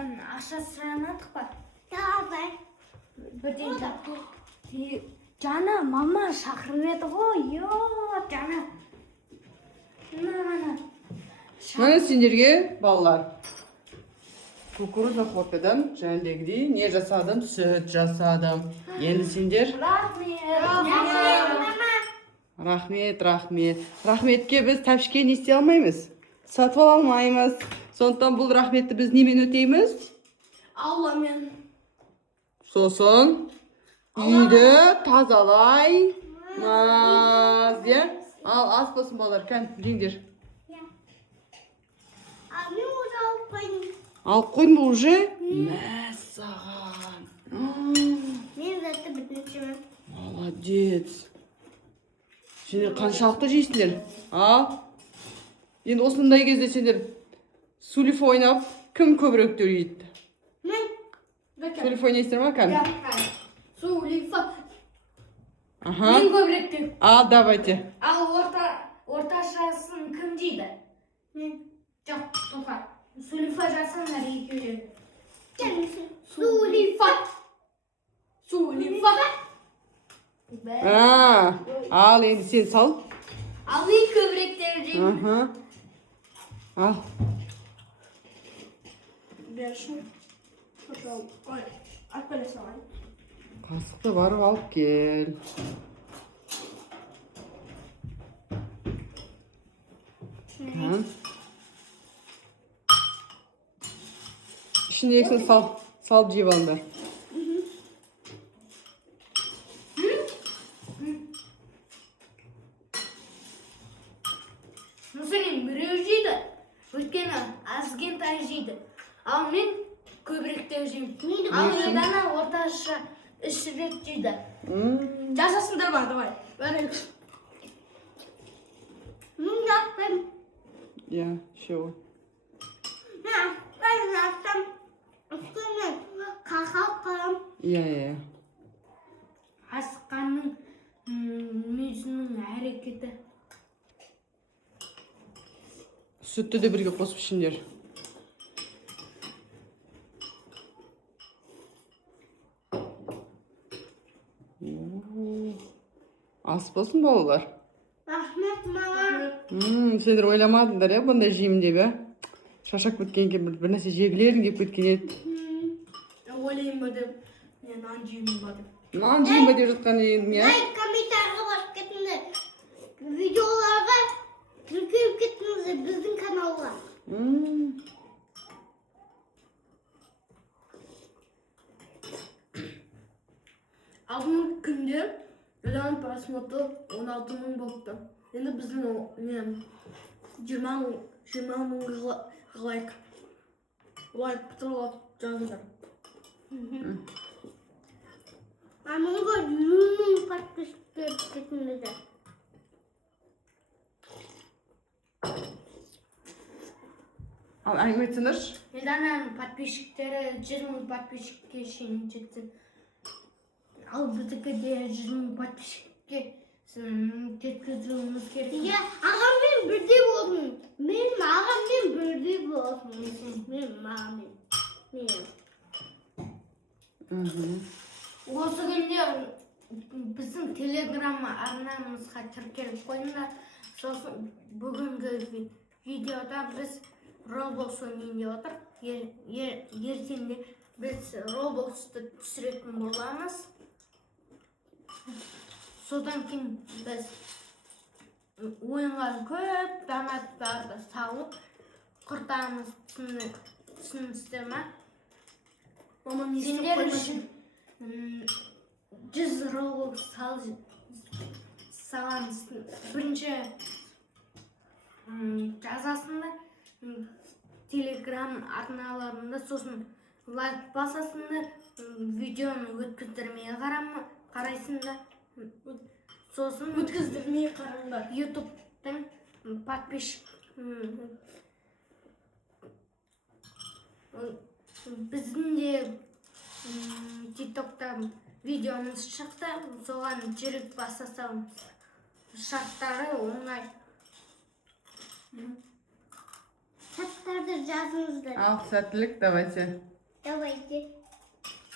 Мамадан аша сұранадық па? Давай. Бірден Жана, мама шақырып еді ғой. Жана. Міне сендерге балалар. Кукуруза хлопьядан жәндегідей не жасадым? Сүт жасадым. Енді сендер? Рахметке біз тәпішке не істей алмаймыз? Сатып ала алмаймыз. Сондықтан бұл рахметті біз немен өтейміз? Алламен. Сосын үйді тазалай. Ал ас болсын балалар, кән, жеңдер. Алып қойдың ба уже? Мәссаған. Мен зәтті бітіншімін. Молодец. Сендер қаншалықты жейсіңдер? Ал. Енді осындай кезде сендер сулиф ойнап, кім көбірек төлейді? Мен. Сулиф ойнайсыңдар ма, кән? Сулифа. Аха. Мен көбірек деп. Ал, давайте. Ал орташасын кім дейді? Мен. Жоқ, тоқта. Сулифа жасаңдар екеулер. Сулифа. Сулифа. Ал, енді сен сал. Ал мен көбіректер жеймін. Аха. Ал. Бершін. Ой, алып салайын. Қасықты барып алып кел. Кән. Ішіндегісін салып жеп алыңдар. Мұсылин біреу жейді, өйткені азгентай жейді. Ал мен көбіректер жеймін. Ал едана орташа ішірек жейді. Жасасындар бар, давай. Бәрі. Мен жақтым. Я, шеу. Ben zaten üstüne kakao koyayım. Я. Асыққанның мүйізінің әрекеті. Сүтті де бірге қосып ішіңдер. Ас болсын балалар. Rahmet mama. Сендер ойламадыңдар, я, бұндай жеймін деп, я? Шашақ біткен кен бір нәрсе жегілерін кеп кеткен еді. Ойлайын ба деп, мен нан жеймін ба деп. Нан жеймін ба деп жатқан едім, я? Like, komentarға басып кетіңдер. Видеоларға тіркеліп кетіңіздер біздің каналға. Алдыңғы күнде үлан просмотр 16 мың болыпты. Енді біздің 20 мың лайк тұрып жазыңдар. Амонға 100 мың подписчиктер кетіңіздер. Ал әңгіме айтсаңдаршы. Елдананың подписчиктері 100 мың подписчикке шейін жетсін. Ал біздікі де 100 мың подписчикке жеткізуіміз керек. Ya ağamın birde olsun. Benim ağamın birde olsun. Benim ağamın. Осы күнде біздің телеграм арнамызға тіркеліп қойыңдар. Сосын бүгінгі видеода біз Roblox ойнайын деп отыр. Ертеңде біз Roblox'ты түсіретін боламыз. Содан кейін біз ойынға көп донаттарды салып құртамыз, түсіністер ма? Сендер үшін 100 Roblox саламыз. Бірінші жазасында телеграм арналарында, сосын лайк басасында, видеоны өткіздірмей қарайсында. Сосын өткіздірмей қараңдар. YouTube'тың подписчик біздің де TikTok'та видеомыз шықты, соған жүріп басасамыз. Шарттары оңай. Шарттарды жазыңыздар. Ал, сәттілік, давайте. Давайте.